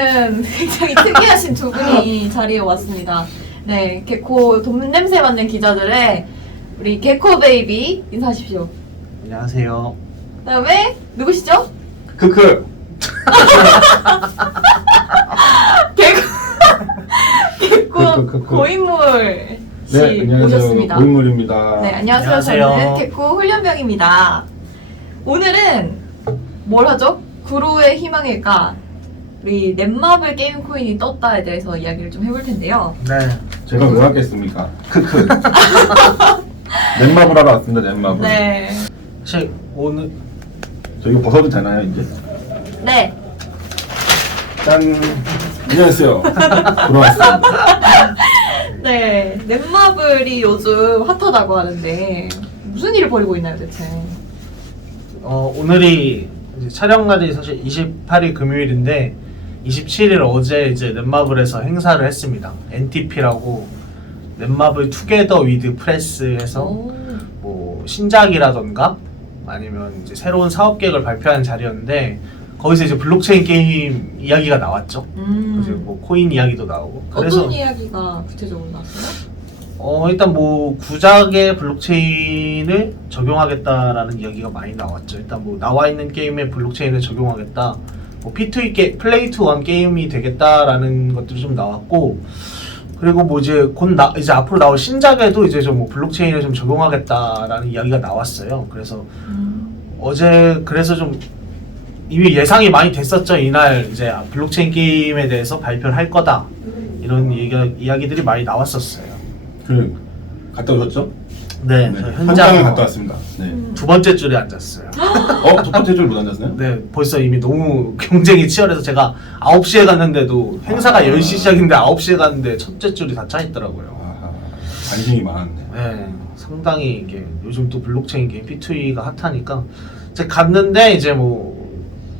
오늘은 굉장히 특이하신 두 분이 자리에 왔습니다. 네, 개코 돈 냄새 맡는 기자들의 우리 개코 베이비 인사하십시오. 안녕하세요. 그다음에 누구시죠? 크크. 개코 크크. 고인물 씨 네, 안녕하세요. 오셨습니다. 고인물입니다. 네, 안녕하세요. 안녕하세요. 저는 개코 훈련병입니다. 오늘은 뭘 하죠? 구로의 희망일까? 우리 넷마블 게임 코인이 떴다에 대해서 이야기를 좀 해볼 텐데요. 네. 제가 왜 왔겠습니까? 크크. 넷마블 하러 왔습니다. 넷마블. 네. 사실 오늘 저 이거 벗어도 되나요 이제? 네. 짠. 안녕하세요. 돌아왔습니다. 네. 넷마블이 요즘 핫하다고 하는데 무슨 일을 벌이고 있나요, 대체? 오늘이 이제 촬영 날이 사실 28일 금요일인데 27일 어제 이제 넷마블에서 행사를 했습니다. NTP라고 넷마블 투게더 위드 프레스에서 오. 뭐 신작이라던가 아니면 이제 새로운 사업 계획을 발표하는 자리였는데 거기서 이제 블록체인 게임 이야기가 나왔죠. 그래서 뭐 코인 이야기도 나오고. 그래서 어떤 이야기가 구체적으로 나왔어요? 일단 뭐 구작의 블록체인을 적용하겠다라는 이야기가 많이 나왔죠. 일단 뭐 나와 있는 게임에 블록체인을 적용하겠다. 뭐 P2E 플레이 투 원 게임이 되겠다라는 것들이 좀 나왔고, 그리고 뭐 이제 이제 앞으로 나올 신작에도 이제 좀 뭐 블록체인을 좀 적용하겠다라는 이야기가 나왔어요. 그래서 어제 그래서 좀 이미 예상이 많이 됐었죠. 이날 이제 블록체인 게임에 대해서 발표를 할 거다. 이런 이야기들이 많이 나왔었어요. 갔다 오셨죠? 네, 네. 저 현장에 갔다 왔습니다. 네. 두 번째 줄에 앉았어요. 첫 번째 줄 못 앉았나요? 네, 벌써 이미 너무 경쟁이 치열해서 제가 9시에 갔는데도 행사가 10시 시작인데 9시에 갔는데 첫째 줄이 다 차 있더라고요. 아하, 관심이 많았네. 네, 상당히 이게 요즘 또 블록체인 게임 P2E가 핫하니까 제가 갔는데 이제 뭐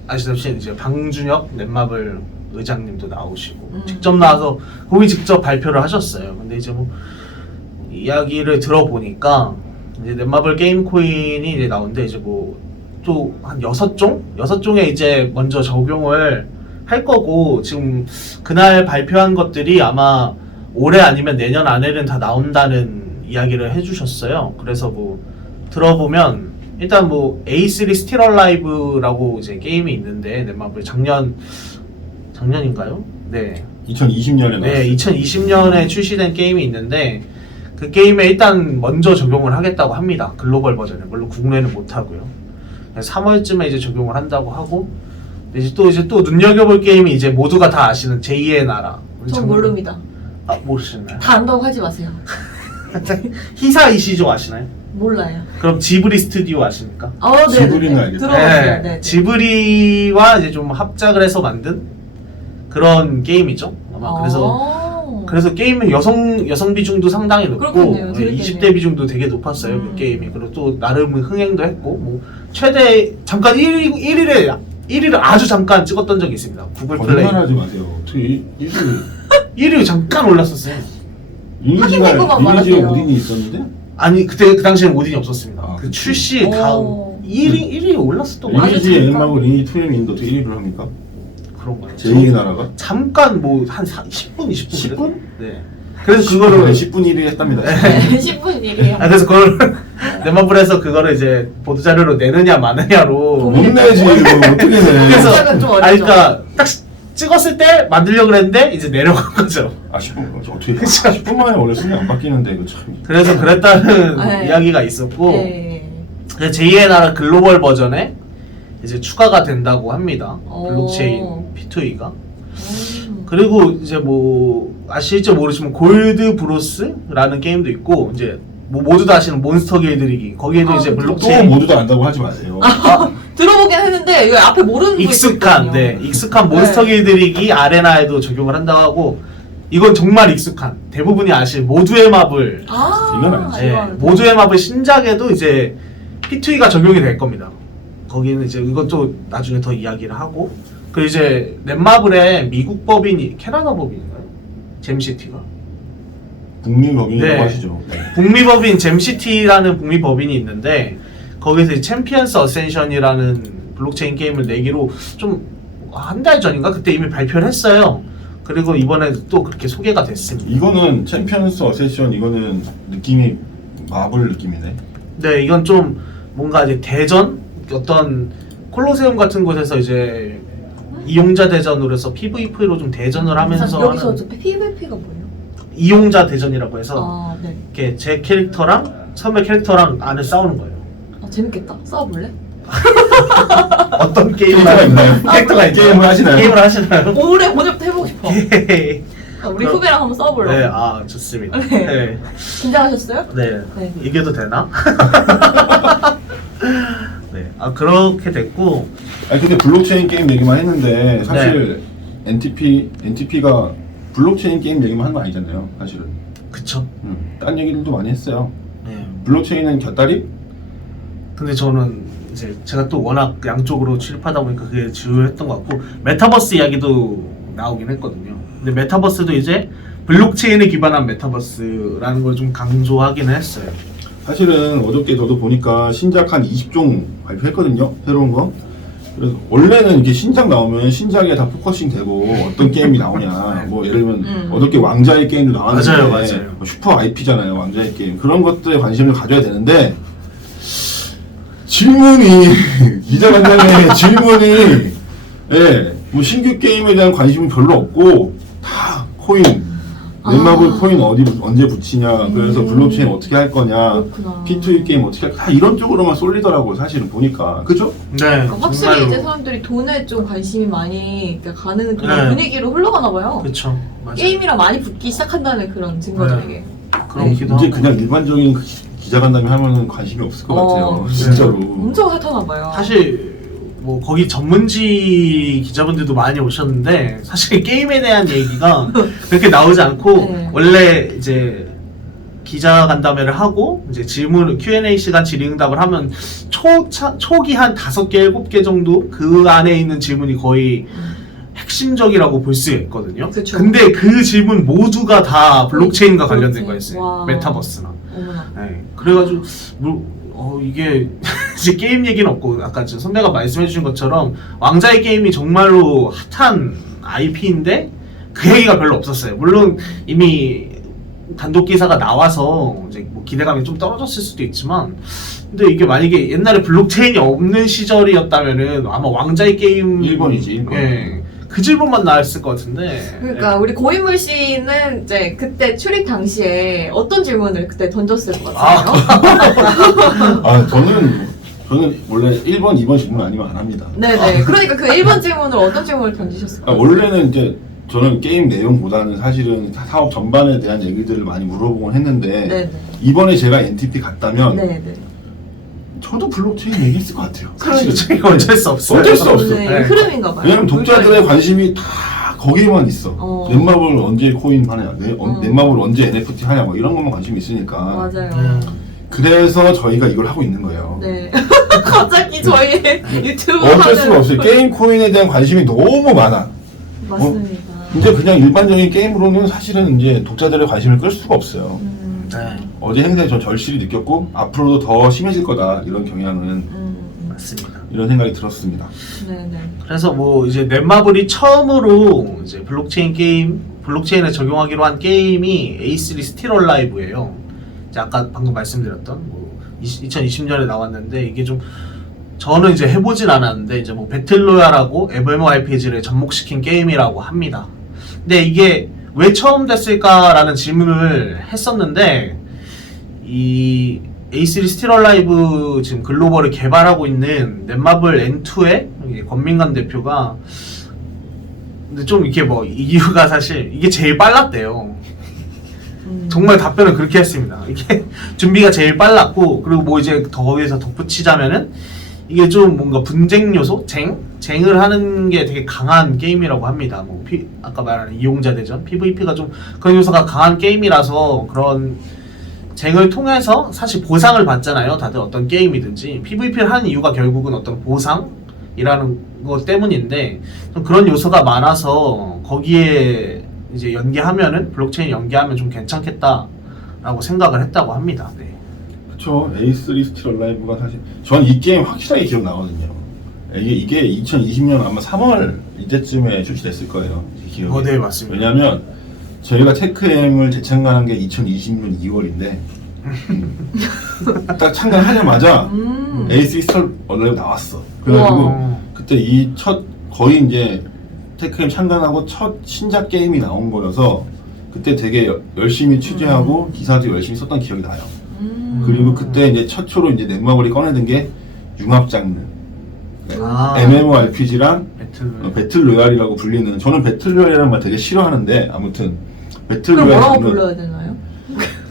아시다시피 이제 방준혁 넷마블 의장님도 나오시고 직접 나와서 거기 직접 발표를 하셨어요. 근데 이제 뭐 이야기를 들어보니까 이제 넷마블 게임 코인이 이제 나오는데 이제 뭐 또 한 6종에 이제 먼저 적용을 할 거고 지금 그날 발표한 것들이 아마 올해 아니면 내년 안에는 다 나온다는 이야기를 해주셨어요. 그래서 뭐 들어보면 일단 뭐 A3 Still Alive라고 이제 게임이 있는데 넷마블 작년인가요? 네. 2020년에 나왔어요. 네, 2020년에 출시된 게임이 있는데 그 게임에 일단 먼저 적용을 하겠다고 합니다. 글로벌 버전에. 물론 국내는 못 하고요. 3월쯤에 이제 적용을 한다고 하고 이제 또 눈여겨볼 게임이 이제 모두가 다 아시는 제2의 나라. 전 모릅니다. 아, 모르시나요? 다 안다고 하지 마세요. 히사 이시조 아시나요? 몰라요. 그럼 지브리 스튜디오 아십니까? 네. 지브리는 알겠다. 들어봤어요. 네. 지브리와 이제 좀 합작을 해서 만든 그런 게임이죠. 아마 그래서 게임의 여성 비중도 상당히 높고 그렇겠네요. 20대 비중도 되게 높았어요. 그 게임이. 그리고 또 나름 흥행도 했고 뭐 잠깐 1위를 아주 잠깐 찍었던 적이 있습니다. 구글 플레이. 거짓말하지 마세요. 어떻게 1위 잠깐 올랐었어요. 확인된 것만 리니지에 말하세요. 오딘이 있었는데? 아니 그 당시에는 오딘이 없었습니다. 아, 그 그치. 출시 다음 1위 올랐었던 거 같아요. 리니지에 잠깐. 엠마고 리니지 2를 있는데 어떻게 1위를 합니까? 그런가요? 제2의 나라가? 잠깐 뭐 한 10분 20분 10분? 네. 그래서 그거를 10분 1위 했답니다. 네, 10분 일이에요. 그래서 그걸 넷마블에서 그거를 이제 보도 자료로 내느냐 마느냐로 못 내지 이거 어떻게 내? 그래서 시작은 좀 어렵죠. 그러니까 딱 찍었을 때 만들려고 그랬는데 이제 내려간 거죠. 10분 어떻게 10분 만에 원래 순위 안 바뀌는데 이거 참. 그래서 그랬다는 네. 이야기가 있었고 네. 그래서 제2의 나라 글로벌 버전에 이제 추가가 된다고 합니다. 블록체인 P2E가. 그리고 이제 뭐 아실지 모르지만 골드 브로스라는 게임도 있고 이제 뭐 모두 다 아시는 몬스터 길들이기 거기에도 이제 또 블록체인 모두 다 안다고 하지 마세요. 들어보긴 했는데 이거 앞에 모르는 거 익숙한 있거든요. 익숙한 몬스터 길들이기 아레나에도 적용을 한다고 하고 이건 정말 익숙한 대부분이 아실 모두의 마블 이건 알지. 모두의 마블 신작에도 이제 P2E가 적용이 될 겁니다. 거기는 이제 이것도 나중에 더 이야기를 하고 그 이제 넷마블의 미국 법인이 캐나다 법인인가요? 잼시티가 북미 법인이라고 네. 하시죠. 네. 북미 법인 잼시티라는 북미 법인이 있는데 거기서 챔피언스 어센션이라는 블록체인 게임을 내기로 좀 한 달 전인가 그때 이미 발표를 했어요. 그리고 이번에 또 그렇게 소개가 됐습니다. 이거는 챔피언스 어세션 이거는 느낌이 마블 느낌이네. 네, 이건 좀 뭔가 이제 대전 어떤 콜로세움 같은 곳에서 이제 이용자 대전으로 해서 PVP로 좀 대전을 하면서 여기서 하는 저 PVP가 뭐예요? 이용자 대전이라고 해서 아, 네. 이렇게 제 캐릭터랑 선배 캐릭터랑 안에 싸우는 거예요. 아, 재밌겠다. 싸워볼래? 어떤 게임을 캐릭터가 있나요? 캐릭터가 있나요? 게임을 하시나요? 게임을 하시나요? 올해 오늘부터 해보고 싶어. 예. 아, 우리 후배랑 한번 싸워볼래? 네, 아 좋습니다. 네. 네. 긴장하셨어요? 네. 네. 이겨도 되나? 네. 아 그렇게 됐고 아니 근데 블록체인 게임 얘기만 했는데 사실 NTP가 블록체인 게임 얘기만 한 거 아니잖아요, 사실은. 그쵸. 딴 얘기들도 많이 했어요. 네. 블록체인은 곁다리? 근데 저는 이제 제가 또 워낙 양쪽으로 출입하다 보니까 그게 주요했던 것 같고 메타버스 이야기도 나오긴 했거든요. 근데 메타버스도 이제 블록체인에 기반한 메타버스라는 걸 좀 강조하기는 했어요. 사실은 어저께 저도 보니까 신작 한 20종 발표했거든요, 새로운 거. 그래서 원래는 이게 신작 나오면 신작에 다 포커싱 되고 어떤 게임이 나오냐, 뭐 예를 들면 어저께 왕자의 게임도 나왔는데 맞아요. 뭐 슈퍼 IP잖아요, 왕자의 게임. 그런 것들에 관심을 가져야 되는데 질문이 기자간담회 질문이 뭐 신규 게임에 대한 관심은 별로 없고 다 코인 넷마블 코인 언제 붙이냐, 그래서 블록체인 어떻게 할 거냐, 그렇구나. P2E 게임 어떻게 할 거냐, 다 이런 쪽으로만 쏠리더라고 사실은 보니까. 그죠? 네. 그러니까 확실히 정말로. 이제 사람들이 돈에 좀 관심이 많이 가는 그런 네. 분위기로 흘러가나 봐요. 그쵸. 맞아요. 게임이랑 많이 붙기 시작한다는 그런 증거죠, 네. 이게. 그렇기도 이제 하고. 그냥 일반적인 기자간담회 하면은 관심이 없을 것 같아요. 진짜로. 엄청 핫하나 봐요. 사실 뭐 거기 전문지 기자분들도 많이 오셨는데 사실 게임에 대한 얘기가 그렇게 나오지 않고 네. 원래 이제 기자 간담회를 하고 이제 질문 Q&A 시간 질의응답을 하면 초기 한 5개, 7개 정도 그 안에 있는 질문이 거의 핵심적이라고 볼 수 있거든요. 그쵸. 근데 그 질문 모두가 다 블록체인과 관련된 블록체인. 거였어요. 와. 메타버스나. 어머나. 네. 그래가지고 이게 이제 게임 얘기는 없고 아까 저 선배가 말씀해주신 것처럼 왕자의 게임이 정말로 핫한 IP인데 그 얘기가 별로 없었어요. 물론 이미 단독 기사가 나와서 이제 뭐 기대감이 좀 떨어졌을 수도 있지만, 근데 이게 만약에 옛날에 블록체인이 없는 시절이었다면은 아마 왕자의 게임 1번이지. 예, 그 질문만 나왔을 것 같은데. 그러니까 우리 고인물 씨는 이제 그때 출입 당시에 어떤 질문을 그때 던졌을 것 같아요? 아 저는 원래 1번, 2번 질문 아니면 안 합니다. 네네. 그러니까 그 1번 질문을 어떤 질문을 던지셨을까요? 원래는 이제 저는 게임 내용보다는 사실은 사업 전반에 대한 얘기들을 많이 물어보곤 했는데 네네. 이번에 제가 NTP 갔다면 네네. 저도 블록체인 얘기했을 것 같아요. 사실은. 이거 어쩔 수 없어요. 어쩔 수 없어. 네, 네. 흐름인가 봐요. 왜냐면 독자들의 관심이 다 거기에만 있어. 넷마블 언제 코인 하냐, 넷마블 언제 NFT 하냐, 뭐 이런 것만 관심이 있으니까. 맞아요. 그래서 저희가 이걸 하고 있는 거예요. 네. 갑자기 저희 유튜브 어쩔 수가 하는- 없어요. 게임 코인에 대한 관심이 너무 많아. 맞습니다. 근데 그냥 일반적인 게임으로는 사실은 이제 독자들의 관심을 끌 수가 없어요. 네, 어제 행사에 전 절실히 느꼈고 앞으로도 더 심해질 거다 이런 경향은 맞습니다. 이런 생각이 들었습니다. 네네. 그래서 뭐 이제 넷마블이 처음으로 이제 블록체인에 적용하기로 한 게임이 A3 스틸 얼라이브예요. 이제 아까 방금 말씀드렸던 뭐 2020년에 나왔는데 이게 좀 저는 이제 해보진 않았는데 이제 뭐 배틀로얄하고 MMORPG를 접목시킨 게임이라고 합니다. 근데 이게 왜 처음 됐을까라는 질문을 했었는데 이 A3 스틸 얼라이브 지금 글로벌을 개발하고 있는 넷마블 N2의 권민관 대표가 근데 좀 이렇게 뭐 이유가 사실 이게 제일 빨랐대요. 정말 답변을 그렇게 했습니다. 이게 준비가 제일 빨랐고 그리고 뭐 이제 거기에서 덧붙이자면은 이게 좀 뭔가 분쟁 요소, 쟁을 하는 게 되게 강한 게임이라고 합니다. 뭐 아까 말한 이용자 대전, PVP가 좀 그런 요소가 강한 게임이라서 그런 쟁을 통해서 사실 보상을 받잖아요. 다들 어떤 게임이든지 PVP를 하는 이유가 결국은 어떤 보상이라는 것 때문인데 좀 그런 요소가 많아서 거기에 이제 연계하면은 블록체인 연계하면 좀 괜찮겠다라고 생각을 했다고 합니다. 네. 그쵸. A3 스틸 얼라이브가 사실 전 이 게임 확실하게 기억나거든요. 이게 2020년 아마 3월 이때쯤에 출시됐을 거예요. 기억에. 네, 맞습니다. 왜냐면 저희가 테크엠을 재창간한 게 2020년 2월인데 딱 창간하자마자 에이스 스톨 원래 나왔어. 그래가지고 우와. 그때 이 첫 거의 이제 테크엠 창간하고 첫 신작 게임이 나온 거여서 그때 되게 열심히 취재하고 기사도 열심히 썼던 기억이 나요. 그리고 그때 이제 최초로 이제 넷마블이 꺼내든 게 융합 장르. 아. MMORPG랑 배틀. 배틀 로얄이라고 불리는, 저는 배틀 로얄이라는 말 되게 싫어하는데 아무튼 배틀 그럼 로얄 뭐라고 장르, 불러야 되나요?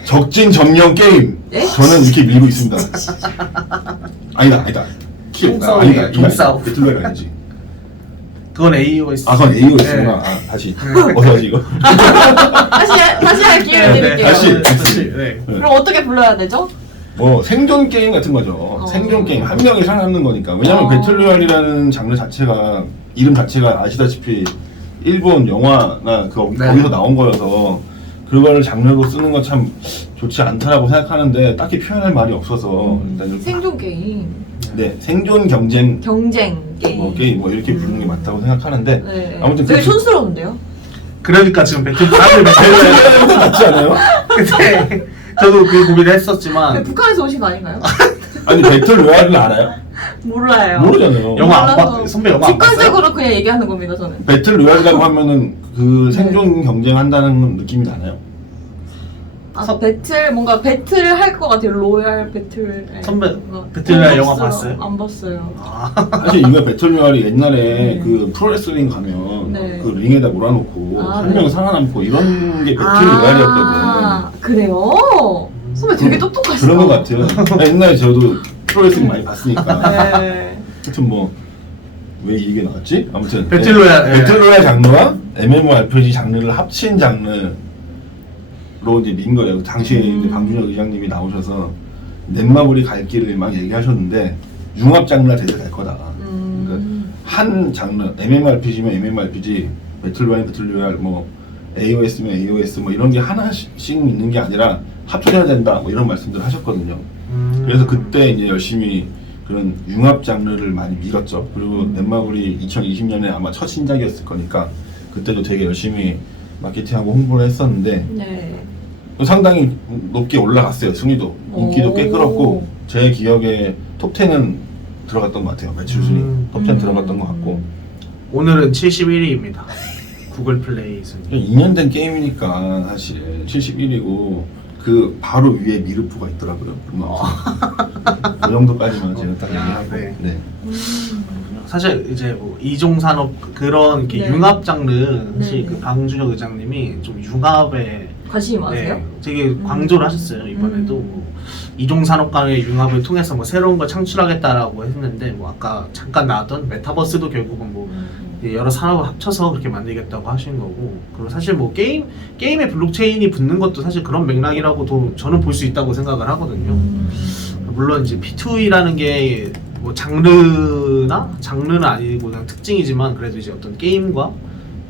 적진 점령 게임. 네? 저는 이렇게 밀고 있습니다. 아니다. 총싸움, 아니다. 총싸움. 배틀 로얄 아니지. 그건 AOS. 아, 그건 AOS구나. 네. 아, 다시. 어서 하지 이거. 다시 할 기회를 네, 드릴게요. 다시. 네. 그럼 어떻게 불러야 되죠? 뭐 생존 게임 같은 거죠. 생존 게임 한 명이 살아남는 거니까. 왜냐면 배틀 로얄이라는 장르 자체가, 이름 자체가 아시다시피 일본 영화나 거기서 나온 거여서 그걸 장르로 쓰는 건 참 좋지 않다라고 생각하는데 딱히 표현할 말이 없어서 일단 좀 생존 게임, 네, 생존 경쟁 경쟁 게임. 게임 뭐 이렇게 부르는 게 맞다고 생각하는데 네. 아무튼 되게 그 촌스러운데요? 그러니까 지금 다들 배틀 로얄. 맞지 않아요? 근데 저도 그 고민을 근데 했었지만 북한에서 오신 거 아닌가요? 아니 배틀 로얄을 알아요? 몰라요. 모르잖아요. 영화 안 몰라서 봤, 선배 영화 안 봤어요? 직관적으로 그냥 얘기하는 겁니다, 저는. 배틀 로얄이라고 하면은 그 생존 경쟁한다는 느낌이 나나요? 아, 배틀, 뭔가 배틀 할 것 같아요. 로얄 배틀. 선배, 뭔가. 배틀 로얄 안 영화 봤어요. 봤어요? 안 봤어요. 사실 이거 배틀 로얄이 옛날에 네. 그 프로레슬링 가면 네. 그 링에다 몰아놓고 아, 한 네. 명 살아남고 이런 게 배틀 로얄이었거든. 아, 그래요? 선배 되게 똑똑하시다. 그런 것 같아요. 옛날에 저도 프로레슬링 많이 봤으니까. 네. 하여튼 뭐 왜 이 얘기 나왔지? 아무튼 배틀 로얄, 네. 배틀 로얄 장르와 MMORPG 장르를 합친 장르로 이제 민 거예요. 당시에 이제 방준혁 의장님이 나오셔서 넷마블이 갈 길을 막 얘기하셨는데 융합 장르가 돼서 갈 거다. 그러니까 한 장르, MMORPG면 MMORPG, 배틀 로얄 배틀 로얄, 뭐 AOS면 AOS 뭐 이런 게 하나씩 있는 게 아니라 합쳐져야 된다. 뭐 이런 말씀들을 하셨거든요. 그래서 그때 이제 열심히 그런 융합 장르를 많이 밀었죠. 그리고 넷마블이 2020년에 아마 첫 신작이었을 거니까 그때도 되게 열심히 마케팅하고 홍보를 했었는데 네. 상당히 높게 올라갔어요. 순위도 인기도 꽤 오. 끌었고 제 기억에 톱10은 들어갔던 것 같아요. 매출 순위 톱10 들어갔던 것 같고 오늘은 71위입니다. 구글 플레이 순위. 2년 된 게임이니까 사실 71이고 그 바로 위에 미르프가 있더라고요. 그 정도까지만 제가 딱 얘기하고. 네. 네. 사실 이제 뭐 이종산업 그런 이렇게 네. 융합 장르 사실 네. 그 방준혁 의장님이 좀 융합에 관심이 많으세요? 네, 되게 강조를 하셨어요. 이번에도 뭐 이종산업 간의 융합을 통해서 뭐 새로운 걸 창출하겠다라고 했는데 뭐 아까 잠깐 나왔던 메타버스도 결국은 뭐 여러 산업을 합쳐서 그렇게 만들겠다고 하신 거고, 그리고 사실 뭐 게임에 블록체인이 붙는 것도 사실 그런 맥락이라고도 저는 볼 수 있다고 생각을 하거든요. 물론 이제 P2E라는 게 뭐 장르는 아니고 그냥 특징이지만 그래도 이제 어떤 게임과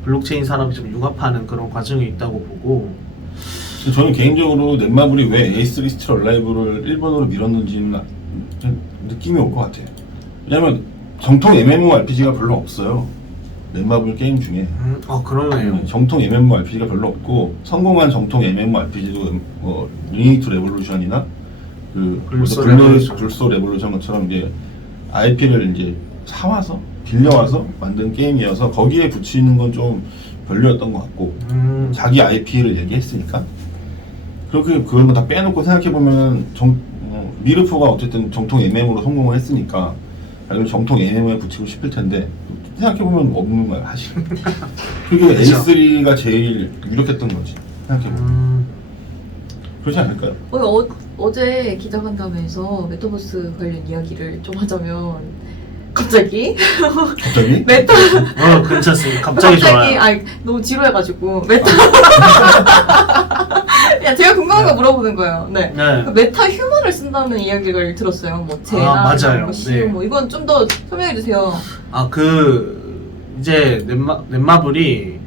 블록체인 산업이 좀 융합하는 그런 과정이 있다고 보고. 저는 개인적으로 넷마블이 왜 에이스 리스트 얼라이브를 일본어로 밀었는지는 좀 느낌이 올 것 같아요. 왜냐면 정통 MMORPG가 별로 없어요. 넷마블 게임 중에. 그러네요. 정통 MMORPG가 별로 없고 성공한 정통 MMORPG도 뭐 유니트 레볼루션이나 그 불소 레볼루션 것처럼 이제 IP를 이제 사와서 빌려와서 만든 게임이어서 거기에 붙이는 건 좀 별로였던 것 같고 자기 IP를 얘기했으니까 그렇게 그런 거 다 빼놓고 생각해 보면 미르프가 어쨌든 정통 MMO로 성공을 했으니까 아니면 정통 MMO에 붙이고 싶을 텐데 생각해 보면 없는 거야 사실. 그게 A3가 제일 유력했던 거지 생각해 보면. 그렇지 않을까요? 어제 기자간담회에서 메타버스 관련 이야기를 좀 하자면 갑자기 갑자기? 괜찮습니다. 갑자기 좋아요. 아니 너무 지루해가지고 야 제가 궁금한 거 물어보는 거예요. 네. 네. 그 메타 휴먼을 쓴다는 이야기를 들었어요. 뭐 제나 맞아요. 뭐 시우 네. 뭐 이건 좀 더 설명해 주세요. 이제 넷마블이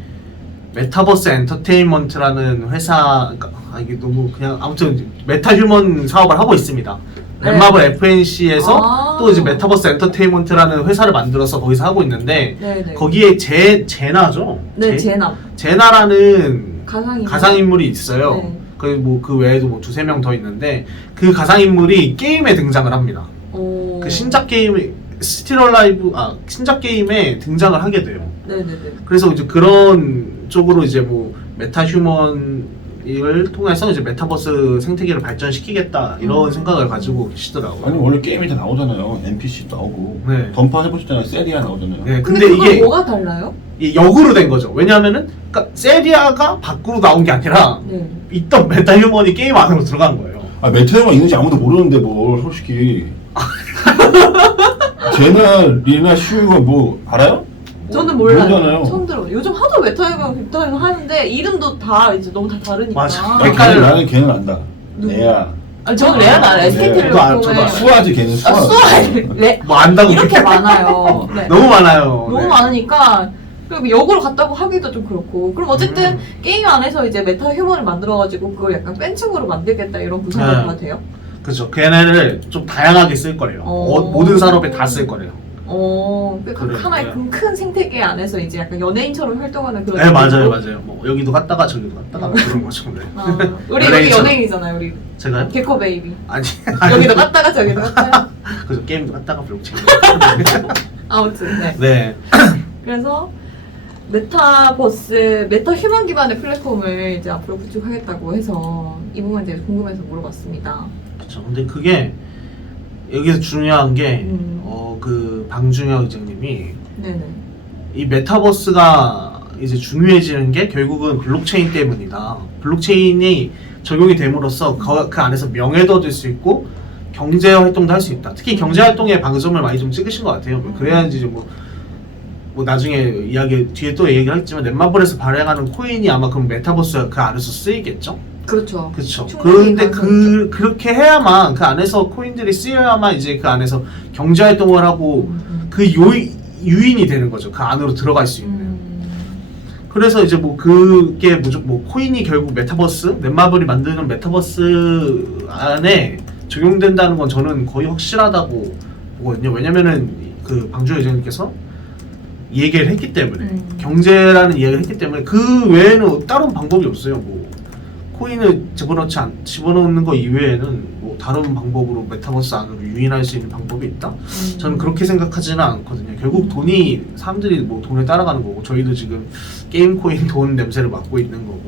메타버스 엔터테인먼트라는 회사, 이게 너무 그냥 아무튼 메타 휴먼 사업을 하고 있습니다. 네. 넷마블 FNC에서 아. 또 이제 메타버스 엔터테인먼트라는 회사를 만들어서 거기서 하고 있는데 네네. 거기에 제나죠? 네, 제나. 제나라는 가상인물. 가상인물이 있어요. 네. 그 외에도 뭐 두세 명 더 있는데 그 가상인물이 게임에 등장을 합니다. 오. 그 신작 게임 스틸 얼라이브 신작 게임에 등장을 하게 돼요. 네네네. 그래서 이제 그런 쪽으로 이제 뭐 메타 휴먼을 통해서 이제 메타버스 생태계를 발전시키겠다 이런 생각을 가지고 계시더라고요. 아니 원래 게임이 다 나오잖아요. NPC도 나오고 네. 던파 해보셨잖아요. 세리아 나오잖아요. 네, 근데 근데 그건 이게 뭐가 달라요? 이 역으로 된 거죠. 왜냐하면은 그러니까 세리아가 밖으로 나온 게 아니라 네. 있던 메타 휴먼이 게임 안으로 들어간 거예요. 아 메테오가 있는지 아무도 모르는데 뭘 솔직히 제나 리나 슈가 뭐 알아요? 저는 몰라요. 모르잖아요. 처음 들어요. 요즘 하도 메타유가 하는데 이름도 다 이제 너무 다 다르니까. 맞아. 나는 걔는 안다. 누구? 레아. 아, 저는 레아는 알아요. 네. SK텔레콤에. 저도 알아요. 수아지 걔는 수아. 레 뭐 안다고 이렇게 많아요. 네. 너무 많아요. 너무 네. 많으니까 그리고 역으로 갔다고 하기도 좀 그렇고. 그럼 어쨌든 게임 안에서 이제 메타 휴먼을 만들어가지고 그걸 약간 팬층으로 만들겠다 이런 구상을 네. 다 돼요. 그렇죠. 걔네를 좀 다양하게 쓸 거래요. 모든 산업에 다 쓸 거래요. 그 그래, 하나의 네. 큰 생태계 안에서 이제 약간 연예인처럼 활동하는 그런. 네 맞아요, 느낌으로. 맞아요. 뭐 여기도 갔다가 저기도 갔다가 뭐 그런 거죠. 네. 우리 여기 연예인처럼. 연예인이잖아요, 우리. 제가요? 개코 베이비. 아니 여기도 갔다가 저기도 갔다가. 그래서 게임도 갔다가 블록체인. 아무튼 네. 네. 그래서 메타버스, 메타 휴먼 기반의 플랫폼을 이제 앞으로 구축하겠다고 해서 이 부분 이제 궁금해서 물어봤습니다. 그렇죠. 근데 그게 여기서 중요한 게 음. 그 방준혁 의장님이 네네. 이 메타버스가 이제 중요해지는 게 결국은 블록체인 때문이다. 블록체인이 적용이 됨으로써 그 안에서 명예도 얻을 수 있고 경제 활동도 할 수 있다. 특히 경제 활동에 방점을 많이 좀 찍으신 것 같아요. 그래야지 이제 뭐 나중에 뒤에 또 얘기하겠지만 넷마블에서 발행하는 코인이 아마 그럼 메타버스 그 안에서 쓰이겠죠? 그렇죠. 그렇죠. 충분히 그런데 가능하죠. 그렇게 해야만 그 안에서 코인들이 쓰여야만 이제 그 안에서 경제 활동을 하고 그 유인이 되는 거죠. 그 안으로 들어갈 수 있는. 그래서 이제 뭐 그게 뭐 코인이 결국 메타버스, 넷마블이 만드는 메타버스 안에 적용된다는 건 저는 거의 확실하다고 보거든요. 왜냐면은 그 방주 회장님께서 이 얘기를 했기 때문에 경제라는 이야기를 했기 때문에 그 외에는 다른 방법이 없어요. 뭐 코인을 집어넣는 거 이외에는 뭐 다른 방법으로 메타버스 안으로 유인할 수 있는 방법이 있다? 저는 그렇게 생각하지는 않거든요. 결국 사람들이 뭐 돈을 따라가는 거고 저희도 지금 게임 코인 돈 냄새를 맡고 있는 거고